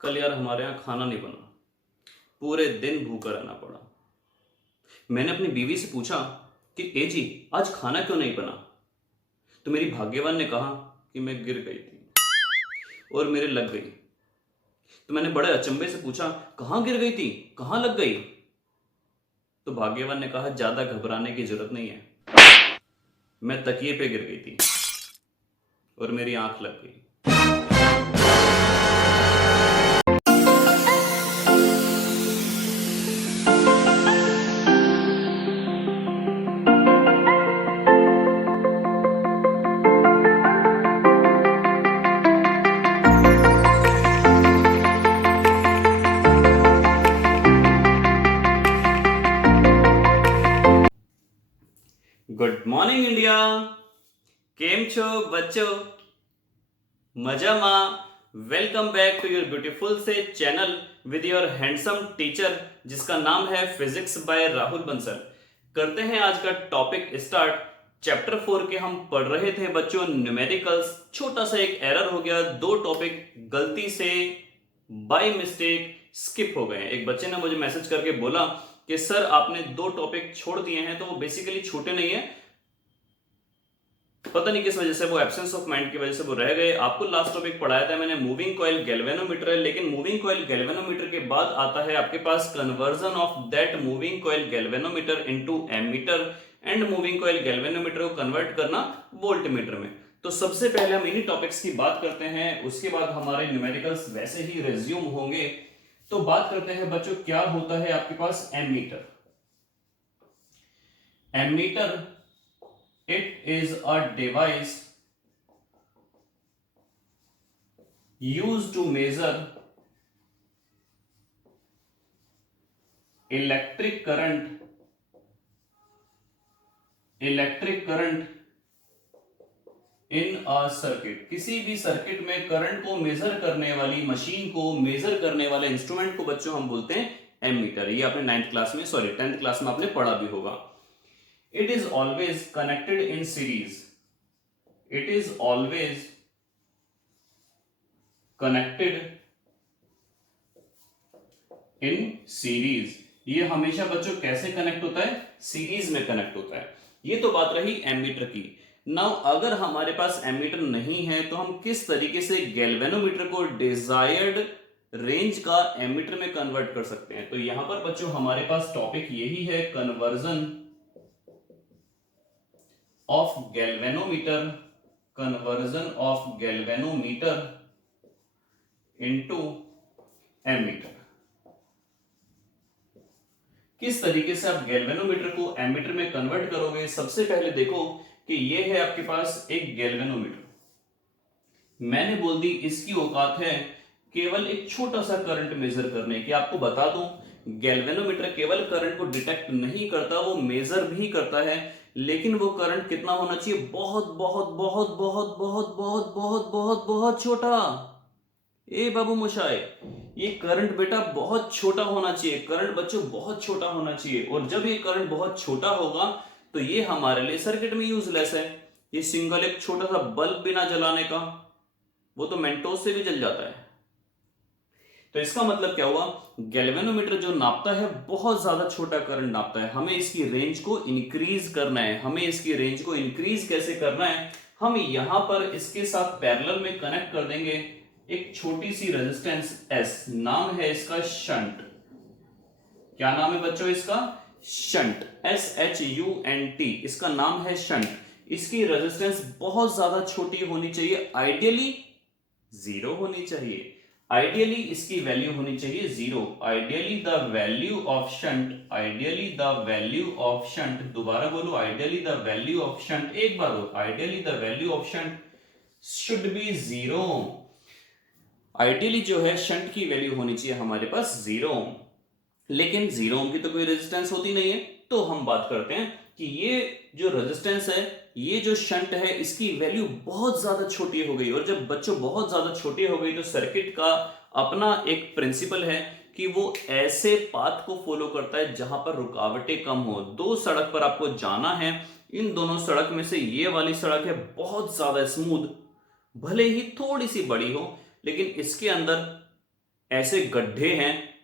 कल यार हमारे यहाँ खाना नहीं बना। पूरे दिन भूखा रहना पड़ा। मैंने अपनी बीवी से पूछा कि ए जी, आज खाना क्यों नहीं बना। तो मेरी भाग्यवान ने कहा कि मैं गिर गई थी और मेरे लग गई। तो मैंने बड़े अचंभे से पूछा, कहाँ गिर गई थी, कहाँ लग गई। तो भाग्यवान ने कहा, ज्यादा घबराने की जरूरत नहीं है, मैं तकिए पे गिर गई थी और मेरी आंख लग गई। Good morning India. केम छो बच्चों, मजामा। Welcome back to your beautiful से channel with your handsome teacher जिसका नाम है फिजिक्स बाय राहुल बंसल। करते हैं आज का टॉपिक स्टार्ट। चैप्टर 4 के हम पढ़ रहे थे बच्चों न्यूमेरिकल्स। छोटा सा एक एरर हो गया, दो टॉपिक गलती से बाय मिस्टेक स्किप हो गए। एक बच्चे ने मुझे मैसेज करके बोला कि सर आपने दो टॉपिक छोड़ दिए हैं। तो वो बेसिकली छूटे नहीं है, पता नहीं किस वजह से, वो एब्सेंस ऑफ माइंड की वजह से वो रह गए। आपको लास्ट टॉपिक पढ़ाया था मैंने, मूविंग कॉइल गैल्वेनोमीटर है, लेकिन मूविंग कॉइल गैल्वेनोमीटर के बाद आता है आपके पास conversion of that moving coil galvanometer into ammeter and moving coil galvanometer को कन्वर्ट करना वोल्टमीटर में। तो सबसे पहले हम इन्हीं टॉपिक्स की बात करते हैं, उसके बाद हमारे न्यूमेरिकल्स वैसे ही रिज्यूम होंगे। तो बात करते हैं बच्चों, क्या होता है आपके पास ammeter. Ammeter, it is a device used to measure electric current in a circuit। किसी भी सर्किट में करंट को मेजर करने वाली मशीन को, मेजर करने वाले इंस्ट्रूमेंट को बच्चों हम बोलते हैं एमीटर। ये आपने 9th क्लास में, सॉरी 10th क्लास में आपने पढ़ा भी होगा। It is always connected in series. It is always connected in series। ये हमेशा बच्चों कैसे कनेक्ट होता है, सीरीज में कनेक्ट होता है। ये तो बात रही एमीटर की। नाउ अगर हमारे पास एमीटर नहीं है तो हम किस तरीके से गैल्वेनोमीटर को डिजायर्ड रेंज का एमीटर में कन्वर्ट कर सकते हैं। तो यहां पर बच्चों हमारे पास टॉपिक यही है, conversion of galvanometer, conversion of galvanometer into ammeter। किस तरीके से आप गैल्वेनोमीटर को एमीटर में कन्वर्ट करोगे। सबसे पहले देखो कि ये है आपके पास एक गैल्वेनोमीटर। मैंने बोल दी इसकी औकात है केवल एक छोटा सा करंट मेजर करने की। आपको बता दूं, गैल्वेनोमीटर केवल करंट को डिटेक्ट नहीं करता, वो मेजर भी करता है। लेकिन वो करंट कितना होना चाहिए, बहुत बहुत बहुत बहुत बहुत बहुत बहुत बहुत बहुत छोटा। ए बाबू मोशाए, ये करंट बेटा बहुत छोटा होना चाहिए। करंट बच्चों बहुत छोटा होना चाहिए। और जब ये करंट बहुत छोटा होगा तो ये हमारे लिए सर्किट में यूजलेस है। ये सिंगल एक छोटा सा बल्ब बिना जलाने का, वो तो मेंटोस से भी जल जाता है। तो इसका मतलब क्या हुआ, गैल्वेनोमीटर जो नापता है बहुत ज्यादा छोटा करंट नापता है। हमें इसकी रेंज को इंक्रीज करना है। हमें इसकी रेंज को इंक्रीज कैसे करना है, हम यहां पर इसके साथ पैरेलल में कनेक्ट कर देंगे एक छोटी सी रेजिस्टेंस एस। नाम है इसका शंट। क्या नाम है बच्चों इसका, शंट, SHUNT। इसका नाम है शंट। इसकी रेजिस्टेंस बहुत ज्यादा छोटी होनी चाहिए, आइडियली 0 होनी चाहिए। आइडियली इसकी वैल्यू होनी चाहिए 0। Ideally the value of shunt, ideally the value of shunt, दोबारा बोलो, ideally the value of shunt, एक बार बोलो, ideally the value of shunt should be 0। Ideally जो है शंट की वैल्यू होनी चाहिए हमारे पास 0। लेकिन 0 ओम की तो कोई रेजिस्टेंस होती नहीं है। तो हम बात करते हैं कि ये जो रेजिस्टेंस है, ये जो शंट है, इसकी वैल्यू बहुत ज्यादा छोटी हो गई। और जब बच्चों बहुत ज्यादा छोटी हो गई तो सर्किट का अपना एक प्रिंसिपल है कि वो ऐसे पाथ को फॉलो करता है जहां पर रुकावटें कम हो। दो सड़क पर आपको जाना है, इन दोनों सड़क में से ये वाली सड़क है बहुत ज्यादा स्मूथ, भले ही थोड़ी सी बड़ी हो, लेकिन इसके अंदर ऐसे गड्ढे हैं,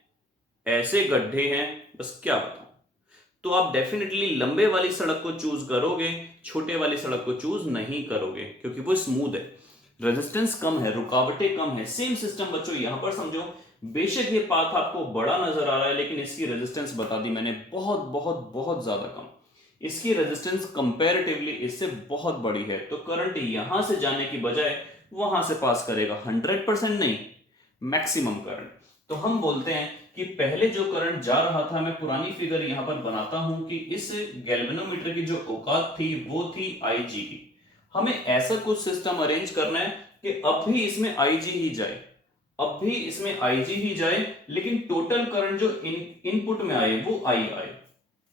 ऐसे गड्ढे हैं, बस क्या बताऊं। तो आप डेफिनेटली लंबे वाली सड़क को चूज करोगे, छोटे वाली सड़क को चूज नहीं करोगे, क्योंकि वो स्मूथ है, रेजिस्टेंस कम है, रुकावटें कम है। सेम सिस्टम बच्चों यहां पर समझो, बेशक ये पाथ आपको बड़ा नजर आ रहा है, लेकिन इसकी रेजिस्टेंस बता दी मैंने बहुत बहुत बहुत ज्यादा कम। इसकी रेजिस्टेंस कंपैरेटिवली इससे बहुत बड़ी है, तो करंट यहां से जाने की बजाय वहां से पास करेगा, 100% नहीं, मैक्सिमम करंट। तो हम बोलते हैं कि पहले जो करंट जा रहा था, मैं पुरानी फिगर यहां पर बनाता हूं कि इस गैल्वेनोमीटर की जो औकात थी वो थी IG की। हमें ऐसा कुछ सिस्टम अरेंज करना है कि अब भी इसमें IG ही जाए, अब भी इसमें IG ही जाए, लेकिन टोटल करंट जो इनपुट में आए वो I आए,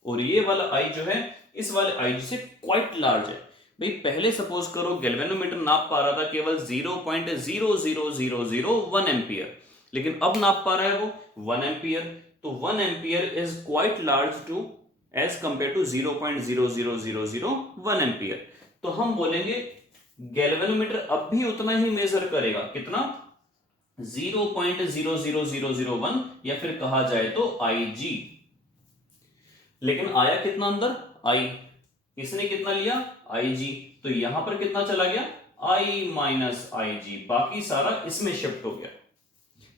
और ये वाला I जो है इस वाले IG से क्वाइट लार्ज है। भाई पहले सपोज करो गैल्वेनोमीटर नाप पा रहा था केवल 0.00001 एम्पियर, लेकिन अब नाप पा रहा है वो 1 एम्पियर। तो 1 ampere is quite large to as compare to 0.00001 ampere. तो हम बोलेंगे गैल्वेनोमीटर अब भी उतना ही मेजर करेगा, कितना, 0.00001, या फिर कहा जाए तो IG। लेकिन आया कितना अंदर, I, इसने कितना लिया, IG, तो यहां पर कितना चला गया, I माइनस IG, बाकी सारा इसमें शिफ्ट हो गया।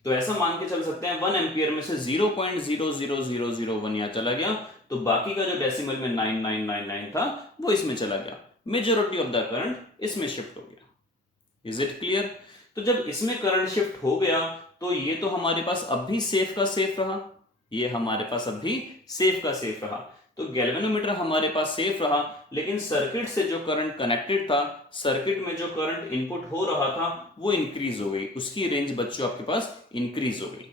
तो ऐसा मान के चल सकते हैं 1 एम्पियर में से 0.00001 यहां चला गया, तो बाकी का जो डेसिमल में 9999 था वो इसमें चला गया, मेजॉरिटी ऑफ द करंट इसमें शिफ्ट हो गया। Is it clear. तो जब इसमें करंट शिफ्ट हो गया तो ये तो हमारे पास अब भी सेफ का सेफ रहा, ये हमारे पास अब भी सेफ का सेफ रहा। तो गैल्वेनोमीटर हमारे पास सेफ रहा, लेकिन सर्किट से जो करंट कनेक्टेड था, सर्किट में जो करंट इनपुट हो रहा था वो इंक्रीज हो गई, उसकी रेंज बच्चों आपके पास इंक्रीज हो गई।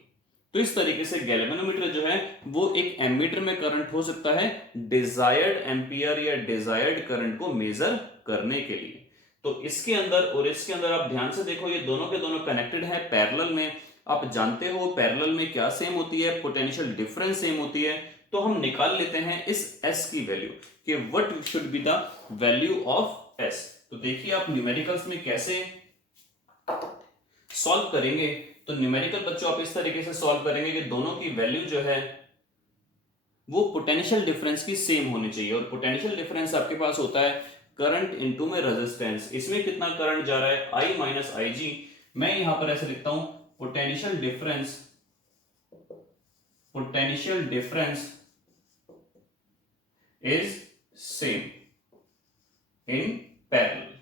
तो इस तरीके से गैल्वेनोमीटर जो है वो एक एमीटर में करंट हो सकता है डिजायर्ड एम्पियर या डिजायर्ड करंट को मेजर करने के लिए। तो इसके अंदर और इसके अंदर आप ध्यान से देखो, ये दोनों के दोनों कनेक्टेड है पैरेलल में। आप जानते हो पैरेलल में क्या सेम होती है, पोटेंशियल डिफरेंस सेम होती है। तो हम निकाल लेते हैं इस S की वैल्यू कि what should be the value of S। तो देखिए आप न्यूमेरिकल्स में कैसे सॉल्व करेंगे। तो न्यूमेरिकल बच्चों आप इस तरीके से सॉल्व करेंगे कि दोनों की वैल्यू जो है वो पोटेंशियल डिफरेंस की सेम होनी चाहिए, और पोटेंशियल डिफरेंस आपके पास होता है करंट इनटू में रेजिस्टेंस। इसमें कितना करंट जा रहा है, I माइनस IG। मैं यहां पर ऐसे लिखता हूं potential difference, potential difference is same in parallel.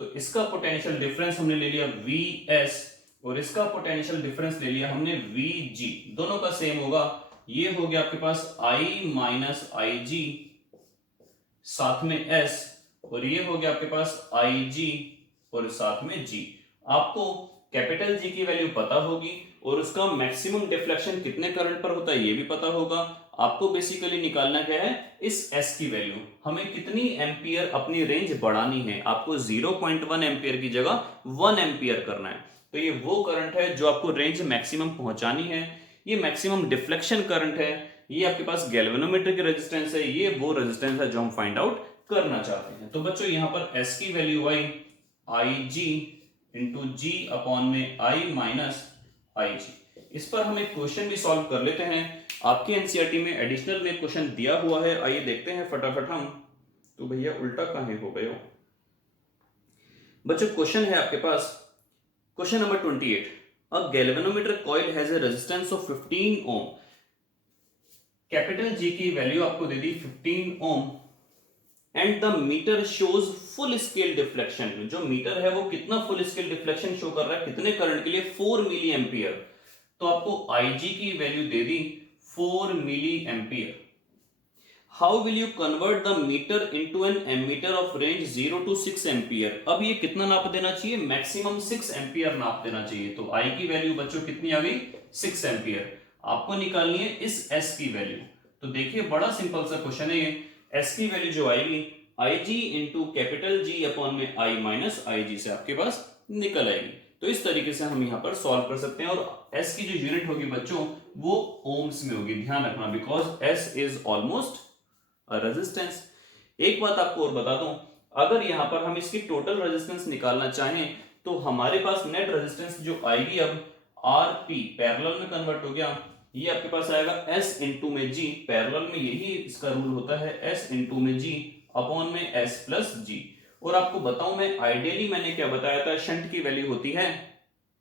तो इसका पोटेंशियल डिफरेंस हमने ले लिया VS, और इसका पोटेंशियल डिफरेंस ले लिया हमने VG, दोनों का सेम होगा। ये हो गया आपके पास I माइनस IG साथ में S, और ये हो गया आपके पास IG और साथ में G। आपको कैपिटल G की वैल्यू पता होगी, और उसका मैक्सिमम डिफ्लेक्शन कितने करंट पर होता है ये भी पता होगा। आपको बेसिकली निकालना क्या है, इस S की वैल्यू, हमें कितनी एम्पियर अपनी रेंज बढ़ानी है। आपको 0.1 एम्पियर की जगह 1 एम्पियर करना है। तो ये वो करंट है जो आपको रेंज मैक्सिमम पहुंचानी है, ये मैक्सिमम डिफ्लेक्शन करंट है। ये आपके पास गैल्वेनोमीटर की रेजिस्टेंस है, ये वो रेजिस्टेंस है जो हम फाइंड आउट करना चाहते हैं। तो बच्चों यहां पर S की वैल्यू आई IG इंटू G अपॉन में I माइनस IG। इस पर हम एक क्वेश्चन भी सॉल्व कर लेते हैं। आपके एनसीईआरटी में एडिशनल में क्वेश्चन दिया हुआ है, आइए देखते हैं फटाफट हम। तो भैया उल्टा कहां हो गए हो बच्चों। क्वेश्चन है आपके पास, question number 28, a galvanometer coil has a resistance of 15 ohm. Capital G की वैल्यू आपको दे दी 15 ohm, and the meter shows full scale deflection. जो मीटर है वो कितना फुल स्केल डिफ्लेक्शन शो कर रहा है, कितने करंट के लिए, 4 मिली एम्पियर। तो आपको IG की वैल्यू दे दी 4 milli ampere. How will you convert the meter into an ammeter of range 0 to 6 ampere. अब ये कितना नाप देना चाहिए, मैक्सिमम 6 एम्पियर नाप देना चाहिए। तो I की वैल्यू बच्चों कितनी आ गई, 6 एम्पियर। आपको निकालनी है इस S की वैल्यू। तो देखिए बड़ा सिंपल सा क्वेश्चन है ये। S की वैल्यू जो आएगी IG into capital G upon में I माइनस IG से आपके पास निकल आएगी। तो इस तरीके से हम यहाँ पर सॉल्व कर सकते हैं, और S की जो यूनिट होगी बच्चों वो ओम्स में होगी, ध्यान रखना, because S is almost a resistance. एक बात आपको और बता दूं, अगर यहाँ पर हम इसकी टोटल रेजिस्टेंस निकालना चाहें तो हमारे पास नेट रेजिस्टेंस जो आएगी अब आरपी पैरेलल में कन्वर्ट हो गया, ये आपके पास आएगा एस इंटू में जी, पैरेलल में यही इसका रूल होता है, एस इंटू में जी अपॉन में एस प्लस जी। और आपको बताऊं मैं आइडियली मैंने क्या बताया था, शंट की वैल्यू होती है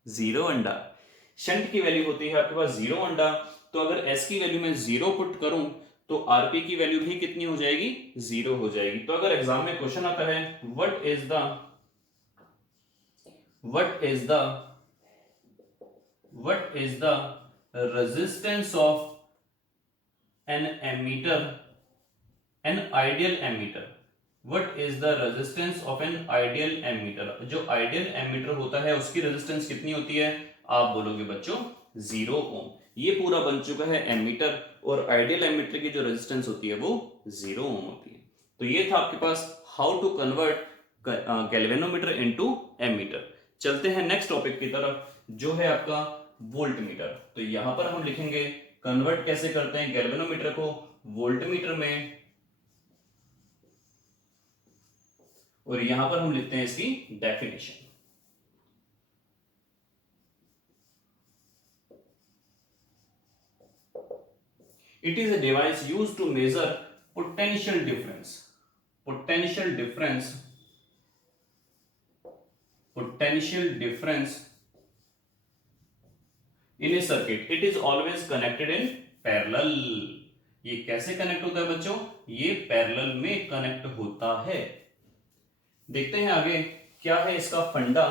0 अंडा, शंट की वैल्यू होती है आपके पास 0 अंडा। तो अगर एस की वैल्यू में 0 पुट करूं तो आरपी की वैल्यू भी कितनी हो जाएगी, 0 हो जाएगी। तो अगर एग्जाम में क्वेश्चन आता है what is the resistance of an ammeter, an ideal ammeter, what is the resistance of an ideal ammeter, जो आइडियल एमीटर होता है उसकी रेजिस्टेंस कितनी होती है, आप बोलोगे बच्चों 0 ओम। ये पूरा बन चुका है एमीटर, और आइडियल एमीटर की जो रेजिस्टेंस होती है वो 0 ओम होती है। तो ये था आपके पास how to convert galvanometer into ammeter. चलते हैं नेक्स्ट टॉपिक की तरफ, जो है आपका वोल्ट मीटर। तो यहां पर हम लिखेंगे कन्वर्ट कैसे करते हैं गैल्वेनोमीटर को वोल्ट मीटर में, और यहां पर हम लिखते हैं इसकी definition. It is a device used to measure potential difference in a circuit. It is always connected in parallel. ये कैसे कनेक्ट होता है बच्चों, ये पैरेलल में कनेक्ट होता है। देखते हैं आगे क्या है इसका फंडा,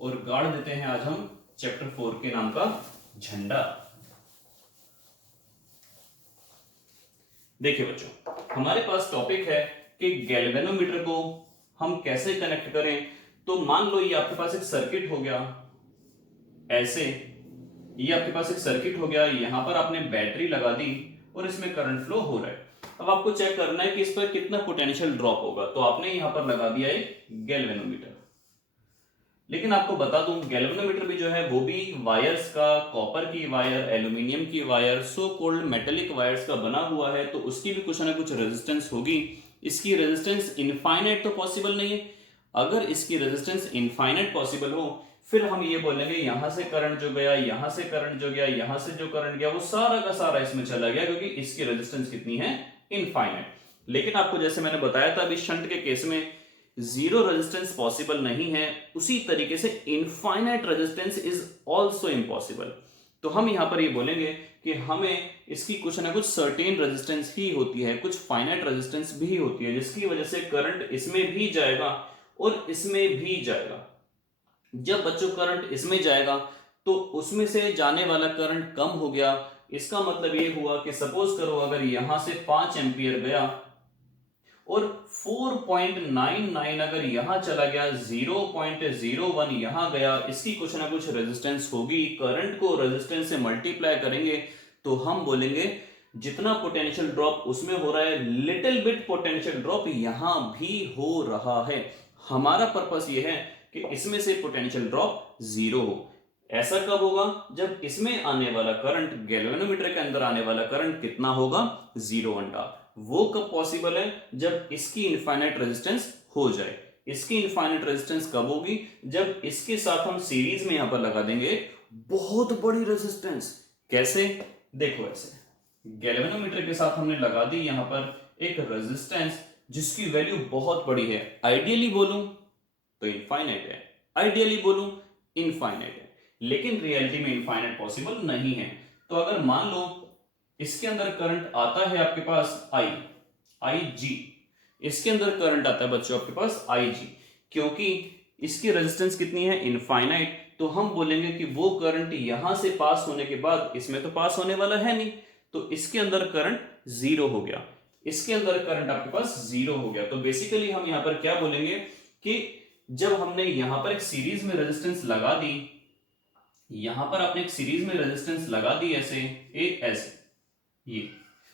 और गाड़ देते हैं आज हम चैप्टर 4 के नाम का झंडा। देखिए बच्चों, हमारे पास टॉपिक है कि गैल्वेनोमीटर को हम कैसे कनेक्ट करें। तो मान लो ये आपके पास एक सर्किट हो गया ऐसे, ये आपके पास एक सर्किट हो गया, यहां पर आपने बैटरी लगा दी और इसमें करंट फ्लो हो रहा है। अब आपको चेक करना है कि इस पर कितना पोटेंशियल ड्रॉप होगा, तो आपने यहां पर लगा दिया एक गैल्वेनोमीटर। लेकिन आपको बता दूं गैल्वेनोमीटर भी जो है वो भी वायर्स का, कॉपर की वायर, एल्यूमिनियम की wire, so cold metallic wires का बना हुआ है, तो उसकी भी कुछ ना कुछ रेजिस्टेंस होगी। इसकी रेजिस्टेंस इनफाइनाइट तो पॉसिबल नहीं है। अगर इसकी रेजिस्टेंस इनफाइनाइट पॉसिबल हो फिर हम ये बोलेंगे यहां से करंट जो गया, यहां से करंट जो गया, यहां से जो करंट गया वो सारा का सारा इसमें चला गया, क्योंकि इसकी रेजिस्टेंस कितनी है, इनफाइनाइट। लेकिन आपको जैसे मैंने बताया था अभी शंट के केस में जीरो रेजिस्टेंस पॉसिबल नहीं है, उसी तरीके से infinite resistance is also impossible. तो हम यहां पर ये बोलेंगे कि हमें इसकी कुछ ना कुछ सर्टेन रेजिस्टेंस ही होती है, कुछ फाइनाइट रेजिस्टेंस भी होती है, जिसकी वजह से करंट इसमें भी जाएगा और इसमें भी जाएगा। जब बच्चों करंट इसमें जाएगा तो उसमें से जाने वाला करंट कम हो गया। इसका मतलब ये हुआ कि सपोज करो अगर यहां से 5 एम्पियर गया और 4.99 अगर यहां चला गया, 0.01 यहां गया, इसकी कुछ ना कुछ रेजिस्टेंस होगी। करंट को रेजिस्टेंस से मल्टीप्लाई करेंगे तो हम बोलेंगे जितना पोटेंशियल ड्रॉप उसमें हो रहा है, लिटिल बिट पोटेंशियल ड्रॉप यहां भी हो रहा है। हमारा पर्पस ये है कि इसमें से पोटेंशियल ड्रॉप 0 हो। ऐसा कब होगा, जब इसमें आने वाला करंट, गैल्वेनोमीटर के अंदर आने वाला करंट कितना होगा, 0 घंटा। वो कब पॉसिबल है, जब इसकी इनफाइनाइट रेजिस्टेंस हो जाए। इसकी इनफाइनाइट रेजिस्टेंस कब होगी, जब इसके साथ हम सीरीज में यहां पर लगा देंगे बहुत बड़ी रेजिस्टेंस। कैसे, देखो ऐसे गैल्वेनोमीटर के साथ हमने लगा दी यहां पर एक रेजिस्टेंस जिसकी वैल्यू बहुत बड़ी है। आइडियली बोलूं तो इनफाइनाइट है, आइडियली बोलूं इनफाइनाइट है, लेकिन रियलिटी में इनफाइनाइट पॉसिबल नहीं है। तो अगर मान लो इसके अंदर करंट आता है आपके पास आई जी, इसके अंदर करंट आता है बच्चों आपके पास आई जी, क्योंकि इसकी रेजिस्टेंस कितनी है, इनफाइनाइट, तो हम बोलेंगे कि वो करंट यहां से पास होने के बाद, इसमें तो पास होने वाला है नहीं, तो इसके अंदर करंट 0 हो गया, इसके अंदर करंट आपके पास 0 हो गया। तो बेसिकली हम यहां पर क्या बोलेंगे कि जब हमने यहां पर एक सीरीज में रेजिस्टेंस लगा दी, यहां पर आपने एक सीरीज में रेजिस्टेंस लगा दी ऐसे ये,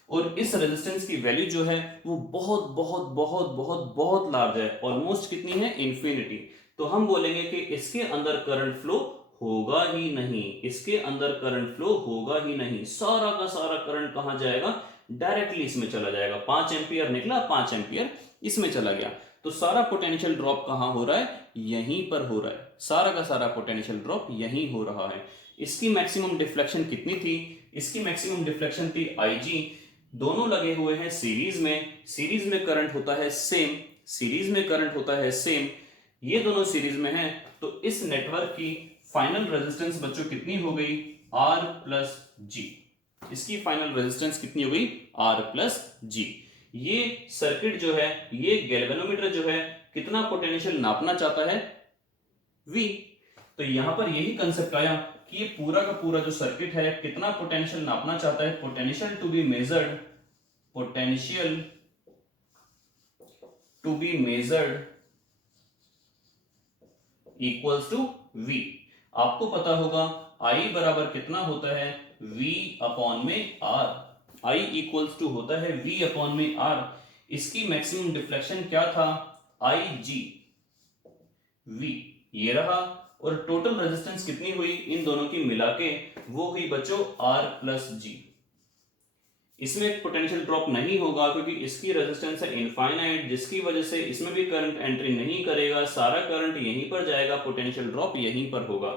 और इस रेजिस्टेंस की वैल्यू जो है वो बहुत बहुत बहुत बहुत बहुत लार्ज है, ऑलमोस्ट कितनी है, इन्फिनिटी। तो हम बोलेंगे कि इसके अंदर करंट फ्लो होगा ही नहीं, इसके अंदर करंट फ्लो होगा ही नहीं। सारा का सारा करंट कहां जाएगा, डायरेक्टली इसमें चला जाएगा। 5 एम्पियर निकला, 5 एम्पियर इसमें चला गया, तो सारा पोटेंशियल ड्रॉप कहां हो रहा है, यहीं पर हो रहा है। सारा का सारा पोटेंशियल ड्रॉप यहीं हो रहा है। इसकी मैक्सिमम डिफ्लेक्शन कितनी थी? इसकी मैक्सिमम डिफ्लेक्शन थी IG। दोनों लगे हुए हैं सीरीज में करंट होता है सेम, सीरीज में करंट होता है सेम, ये दोनों सीरीज में हैं, तो इस नेटवर्क की फाइनल रेजिस्टेंस बच्चों कितनी हो गई? R plus G। इसकी फाइनल रेजिस्टेंस कितनी हो गई? R plus G। ये सर्किट जो है, ये गैल्वेनोमीटर जो है, कितना पोटेंशियल नापना चाहता है? V। तो यहां पर यही कंसेप्ट आया कि ये पूरा का पूरा जो सर्किट है कितना पोटेंशियल नापना चाहता है? Potential to be measured equals to V। आपको पता होगा I बराबर कितना होता है? V अपॉन में R। I इक्वल्स टू होता है V अपॉन में R। इसकी मैक्सिमम डिफ्लेक्शन क्या था? IG V ये रहा, और टोटल रेजिस्टेंस कितनी हुई इन दोनों की मिला के? वो हुई बच्चों R प्लस G। इसमें पोटेंशियल ड्रॉप नहीं होगा क्योंकि इसकी रेजिस्टेंस है इनफाइनाइट, जिसकी वजह से इसमें भी करंट एंट्री नहीं करेगा, सारा करंट यहीं पर जाएगा, पोटेंशियल ड्रॉप यहीं पर होगा।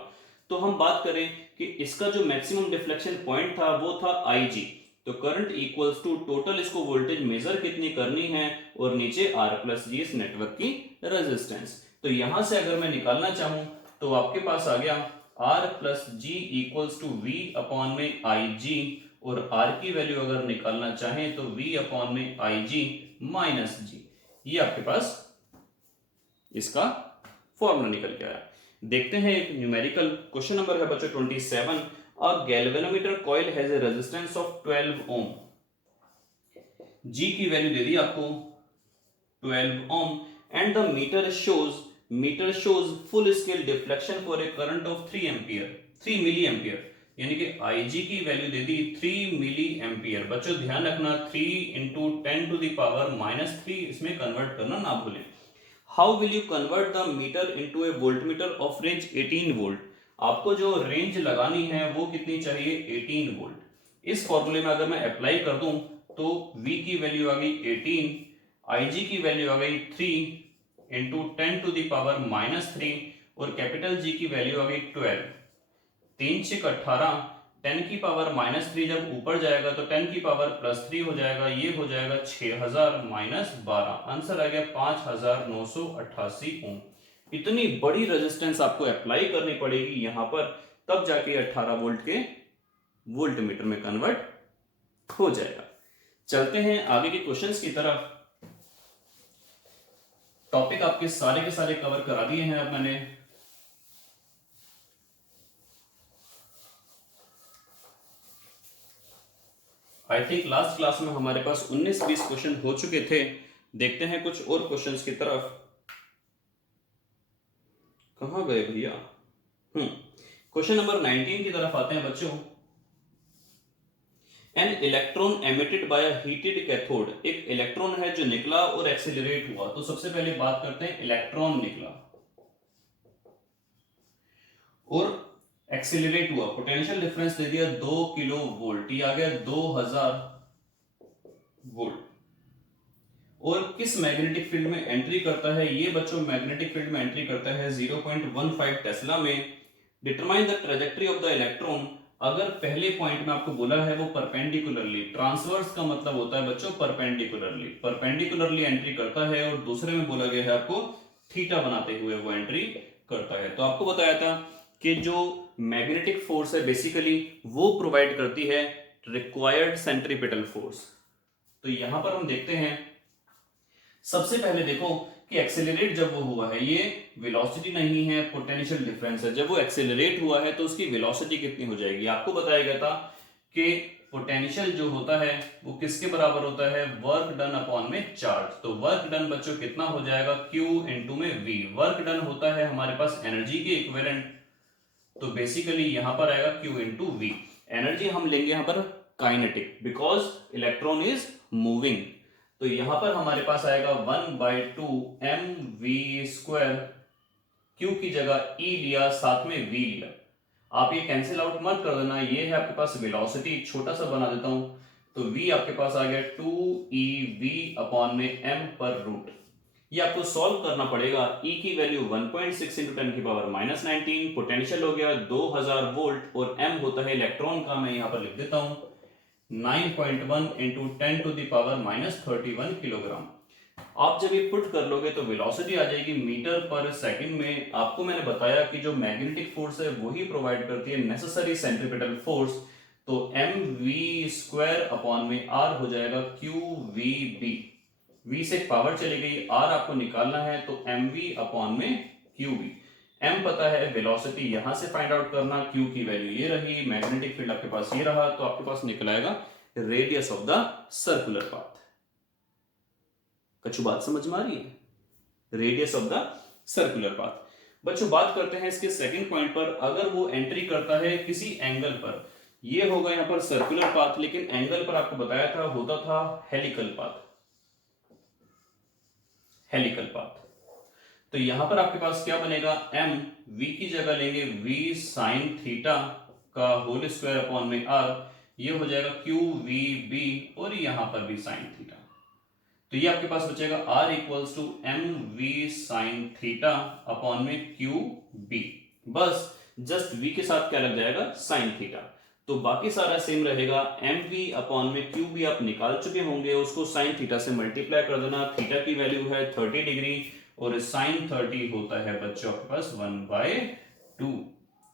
तो हम बात करें कि इसका जो मैक्सिमम डिफ्लेक्शन पॉइंट था वो था IG। तो करंट इक्वल्स टू टोटल इसको वोल्टेज मेजर कितनी करनी है, और नीचे R प्लस G इस नेटवर्क की रेजिस्टेंस। तो यहां से अगर मैं निकालना चाहूं तो आपके पास आ गया R plus G equals to V upon में IG, और R की वैल्यू अगर निकालना चाहें तो V अपॉन में IG माइनस G। ये आपके पास इसका फॉर्मूला निकल के आया। देखते हैं एक न्यूमेरिकल क्वेश्चन नंबर है बच्चों 27। A galvanometer coil has a resistance of 12 ohm. G की वैल्यू दे दी आपको 12 ohm, and the meter shows full scale deflection for a current of 3 milli ampere. यानी कि IG की वैल्यू दे दी 3 मिली एम्पियर। बच्चों ध्यान रखना 3 इंटू 10 टू द पावर -3 इसमें कन्वर्ट करना ना भूलें। How will you convert the meter into a voltmeter of range 18 volt? आपको जो रेंज लगानी है वो कितनी चाहिए? 18 वोल्ट। इस फॉर्मूले में अगर मैं अप्लाई कर दूं तो V की वैल्यू आ गई 18, IG की वैल्यू आ गई 3 इंटू 10 टू द पावर -3, और कैपिटल G की वैल्यू आ गई 12। 3 6 18, 10 की पावर -3 जब ऊपर जाएगा तो 10 की पावर +3 हो जाएगा, ये हो जाएगा 6000 -12। आंसर आ गया 5988 ओम। इतनी बड़ी रेजिस्टेंस आपको अप्लाई करनी पड़ेगी यहां पर, तब जाके 18 वोल्ट के वोल्ट मीटर में कन्वर्ट हो जाएगा। चलते हैं आगे के क्वेश्चंस की तरफ। टॉपिक आपके सारे के सारे कवर करा दिए हैं अब मैंने। आई थिंक लास्ट क्लास में हमारे पास 19-20 क्वेश्चन हो चुके थे। देखते हैं कुछ और क्वेश्चंस की तरफ। कहां गए भैया? क्वेश्चन नंबर 19 की तरफ आते हैं बच्चों। An electron emitted by a heated cathode. एक इलेक्ट्रॉन है जो निकला और एक्सेलरेट हुआ। तो सबसे पहले बात करते हैं, इलेक्ट्रॉन निकला और एक्सेलरेट हुआ, पोटेंशियल डिफरेंस दे दिया 2 किलो वोल्ट, ये आ गया 2000 वोल्ट। और किस मैग्नेटिक फील्ड में एंट्री करता है? ये बच्चों मैग्नेटिक फील्ड में एंट्री करता है 0.15 टेस्ला में। Determine the trajectory of the electron. अगर पहले पॉइंट में आपको बोला है वो परपेंडिकुलरली, ट्रांसवर्स का मतलब होता है बच्चों परपेंडिकुलरली एंट्री करता है, और दूसरे में बोला गया है आपको थीटा बनाते हुए वो एंट्री करता है। तो आपको बताया था कि जो मैग्नेटिक फोर्स है बेसिकली वो प्रोवाइड करती है रिक्वायर्ड सेंट्रीपिटल फोर्स। तो यहां पर हम देखते हैं, सबसे पहले देखो कि एक्सेलरेट जब वो हुआ है, ये वेलोसिटी नहीं है, पोटेंशियल डिफरेंस है। जब वो एक्सेलरेट हुआ है तो उसकी वेलोसिटी कितनी हो जाएगी? आपको बताया गया था कि पोटेंशियल जो होता है वो किसके बराबर होता है? वर्क डन अपॉन में चार्ज। तो वर्क डन बच्चों कितना हो जाएगा? Q इंटू में V। वर्क डन होता है हमारे पास एनर्जी के इक्विवेलेंट, तो बेसिकली यहां पर आएगा Q इंटू V। एनर्जी हम लेंगे यहां पर kinetic, because electron is moving. तो यहां पर हमारे पास आएगा 1/2 mv²। Q की जगह E लिया, साथ में V लिया। आप ये कैंसिल आउट मत कर देना, ये है आपके पास वेलोसिटी, छोटा सा बना देता हूं। तो V आपके पास आ गया 2eV अपॉन में m पर रूट। ये आपको सॉल्व करना पड़ेगा। E की वैल्यू 1.6 इंटू 10 की पावर -19, पोटेंशियल हो गया 2000 वोल्ट और M होता है इलेक्ट्रॉन का, मैं यहां पर लिख देता हूं 9.1 into 10 to the power -31 kilogram. आप जब ये पुट कर लोगे तो वेलोसिटी आ जाएगी मीटर पर सेकंड में। आपको मैंने बताया कि जो मैग्नेटिक फोर्स है वही प्रोवाइड करती है नेसेसरी सेंट्रीपिटल फोर्स, तो mv² अपॉन में r हो जाएगा qvb। v से पावर चली गई, r आपको निकालना है तो mv अपॉन में qv। m पता है, वेलोसिटी यहां से फाइंड आउट करना, q की वैल्यू ये रही, मैग्नेटिक फील्ड आपके पास ये रहा, तो आपके पास निकल आएगा radius of the circular path. कछु बात समझ में आ रही है? Radius of the circular path. बच्चों बात करते हैं इसके सेकंड पॉइंट पर। अगर वो एंट्री करता है किसी एंगल पर, ये होगा यहां पर सर्कुलर पाथ, लेकिन एंगल पर आपको बताया था होता था हेलिकल पाथ। हेलिकल पाथ तो यहां पर आपके पास क्या बनेगा, m v की जगह लेंगे v sin थीटा का होल स्क्वायर अपॉन में r, ये हो जाएगा q v b और यहां पर भी sin थीटा। तो ये आपके पास बचेगा r equals to M V sine theta upon में क्यू बी। बस जस्ट v के साथ क्या लग जाएगा, साइन थीटा। तो बाकी सारा सेम रहेगा, एम वी अपॉन में क्यू बी आप निकाल चुके होंगे, उसको साइन थीटा से मल्टीप्लाई कर देना। थीटा की वैल्यू है 30 डिग्री और साइन 30 होता है बच्चों आपके पास 1/2।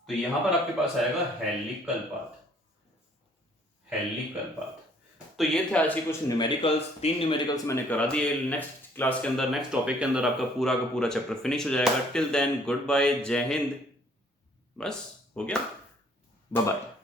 तो यहां पर आपके पास आएगा हेलिकल पाथ। Helical path. तो ये थे आज के कुछ न्यूमेरिकल्स, 3 न्यूमेरिकल्स मैंने करा दिए। नेक्स्ट क्लास के अंदर, नेक्स्ट टॉपिक के अंदर आपका पूरा का पूरा चैप्टर फिनिश हो जाएगा। टिल देन गुड बाय, जय हिंद। बस हो गया, बाय बाय।